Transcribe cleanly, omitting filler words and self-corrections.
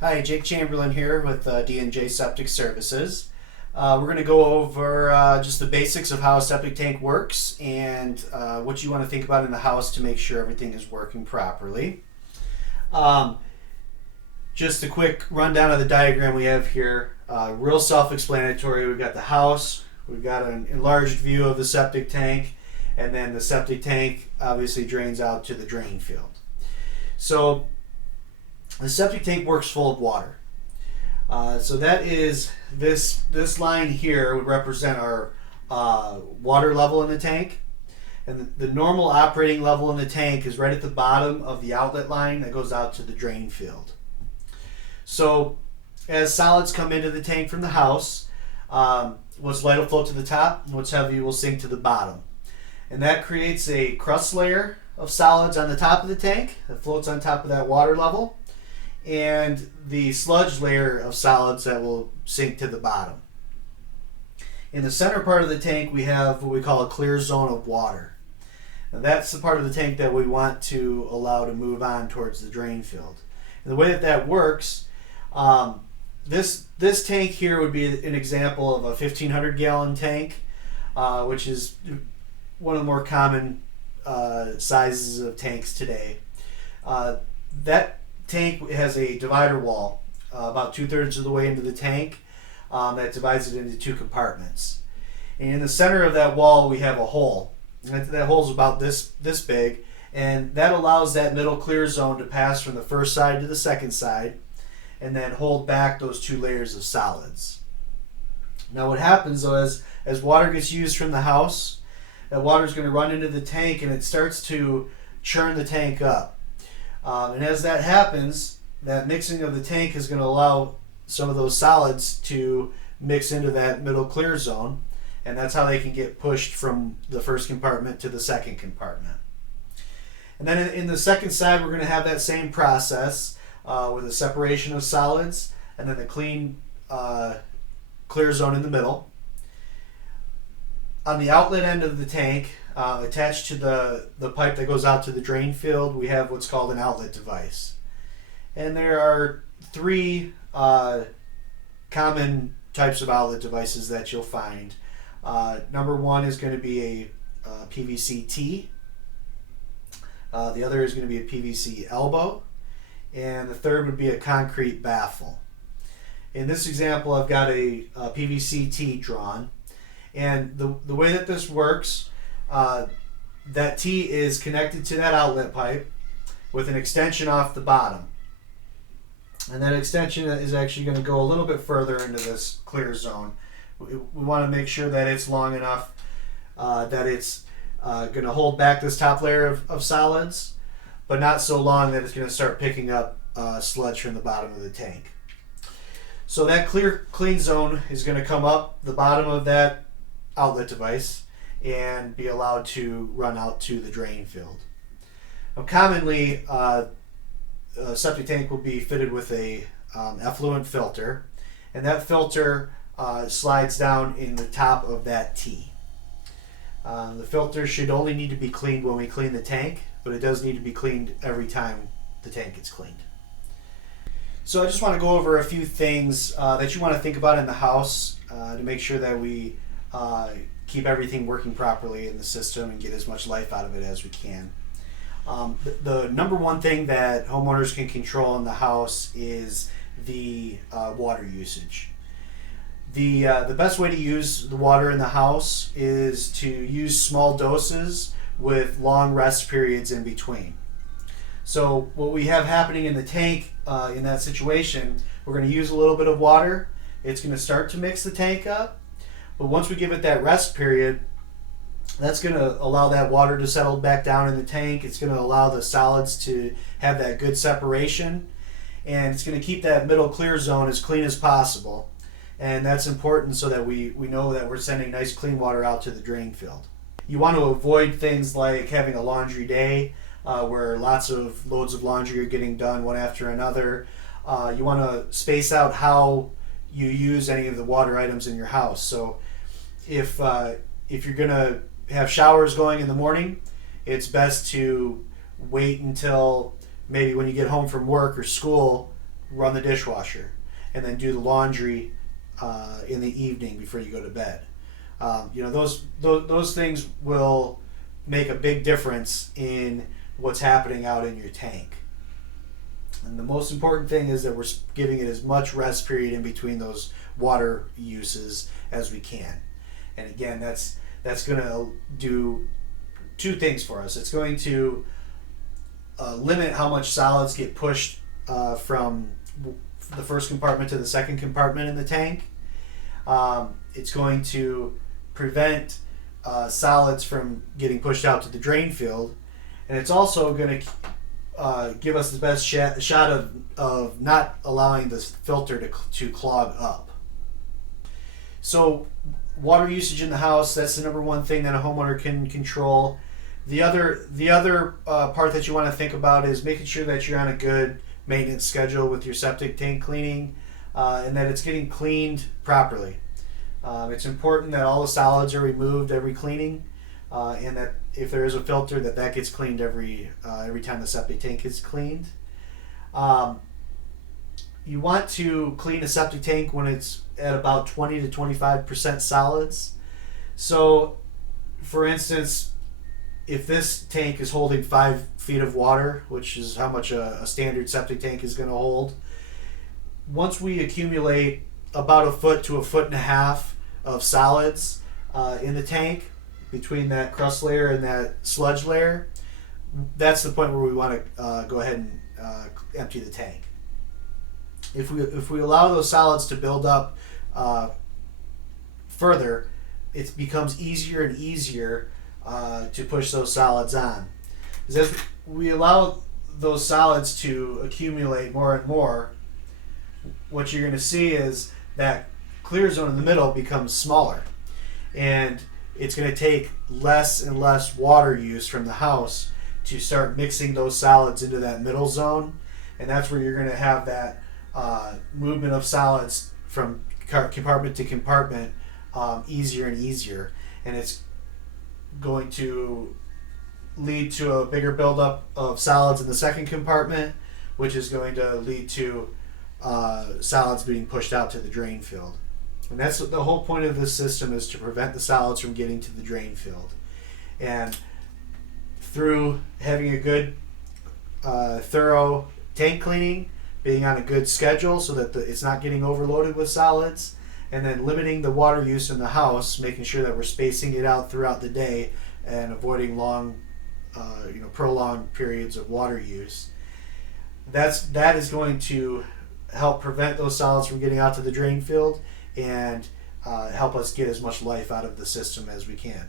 Hi, Jake Chamberlain here with D&J Septic Services. We're going to go over just the basics of how a septic tank works and what you want to think about in the house to make sure everything is working properly. Um, just a quick rundown of the diagram we have here. Real self-explanatory. We've got the house, we've got an enlarged view of the septic tank, and then the septic tank obviously drains out to the drain field. So the septic tank works full of water. So that is this line here would represent our water level in the tank, and the normal operating level in the tank is right at the bottom of the outlet line that goes out to the drain field. So as solids come into the tank from the house, what's light will float to the top, and what's heavy will sink to the bottom, and that creates a crust layer of solids on the top of the tank that floats on top of that water level, and the sludge layer of solids that will sink to the bottom. In the center part of the tank, we have what we call a clear zone of water. Now that's the part of the tank that we want to allow to move on towards the drain field. And the way that works, this tank here would be an example of a 1,500 gallon tank, which is one of the more common sizes of tanks today. That tank has a divider wall about 2/3 of the way into the tank that divides it into two compartments. And in the center of that wall we have a hole. And that hole is about this big, and that allows that middle clear zone to pass from the first side to the second side and then hold back those two layers of solids. Now what happens though is as water gets used from the house, that water is going to run into the tank and it starts to churn the tank up. And as that happens, that mixing of the tank is going to allow some of those solids to mix into that middle clear zone, and that's how they can get pushed from the first compartment to the second compartment. And then in the second side, we're going to have that same process with a separation of solids and then the clean clear zone in the middle. On the outlet end of the tank, attached to the pipe that goes out to the drain field, we have what's called an outlet device. And there are three common types of outlet devices that you'll find. Number one is going to be a PVC T. The other is going to be a PVC elbow. And the third would be a concrete baffle. In this example, I've got a PVC T drawn. And the way that this works, that T is connected to that outlet pipe with an extension off the bottom. And that extension is actually going to go a little bit further into this clear zone. We want to make sure that it's long enough that it's going to hold back this top layer of solids, but not so long that it's going to start picking up sludge from the bottom of the tank. So that clean zone is going to come up the bottom of that outlet device and be allowed to run out to the drain field. Now, commonly, a septic tank will be fitted with a effluent filter, and that filter slides down in the top of that T. The filter should only need to be cleaned when we clean the tank, but it does need to be cleaned every time the tank gets cleaned. So I just want to go over a few things that you want to think about in the house to make sure that we keep everything working properly in the system and get as much life out of it as we can. The number one thing that homeowners can control in the house is the water usage. The best way to use the water in the house is to use small doses with long rest periods in between. So what we have happening in the tank in that situation, we're going to use a little bit of water. It's going to start to mix the tank up. But once we give it that rest period, that's going to allow that water to settle back down in the tank. It's going to allow the solids to have that good separation. And it's going to keep that middle clear zone as clean as possible. And that's important so that we know that we're sending nice clean water out to the drain field. You want to avoid things like having a laundry day where lots of loads of laundry are getting done one after another. You want to space out how you use any of the water items in your house. So if you're going to have showers going in the morning, it's best to wait until maybe when you get home from work or school run the dishwasher, and then do the laundry in the evening before you go to bed. Those things will make a big difference in what's happening out in your tank. And the most important thing is that we're giving it as much rest period in between those water uses as we can. And again, that's going to do two things for us. It's going to limit how much solids get pushed from the first compartment to the second compartment in the tank. It's going to prevent solids from getting pushed out to the drain field, and it's also going to give us the best shot of not allowing this filter to clog up. So water usage in the house, that's the number one thing that a homeowner can control. The other part that you want to think about is making sure that you're on a good maintenance schedule with your septic tank cleaning, and that it's getting cleaned properly. It's important that all the solids are removed every cleaning, and that if there is a filter, that gets cleaned every time the septic tank is cleaned. You want to clean a septic tank when it's at about 20 to 25% solids. So, for instance, if this tank is holding 5 feet of water, which is how much a standard septic tank is going to hold, once we accumulate about a foot to a foot and a half of solids in the tank, between that crust layer and that sludge layer, that's the point where we want to go ahead and empty the tank. If we allow those solids to build up further, it becomes easier and easier to push those solids on. Because as we allow those solids to accumulate more and more, what you're going to see is that clear zone in the middle becomes smaller, and it's going to take less and less water use from the house to start mixing those solids into that middle zone, and that's where you're going to have that movement of solids from compartment to compartment easier and easier, and it's going to lead to a bigger buildup of solids in the second compartment, which is going to lead to solids being pushed out to the drain field. And that's the whole point of this system, is to prevent the solids from getting to the drain field. And through having a good thorough tank cleaning, being on a good schedule so that it's not getting overloaded with solids, and then limiting the water use in the house, making sure that we're spacing it out throughout the day and avoiding prolonged periods of water use. That is going to help prevent those solids from getting out to the drain field and help us get as much life out of the system as we can.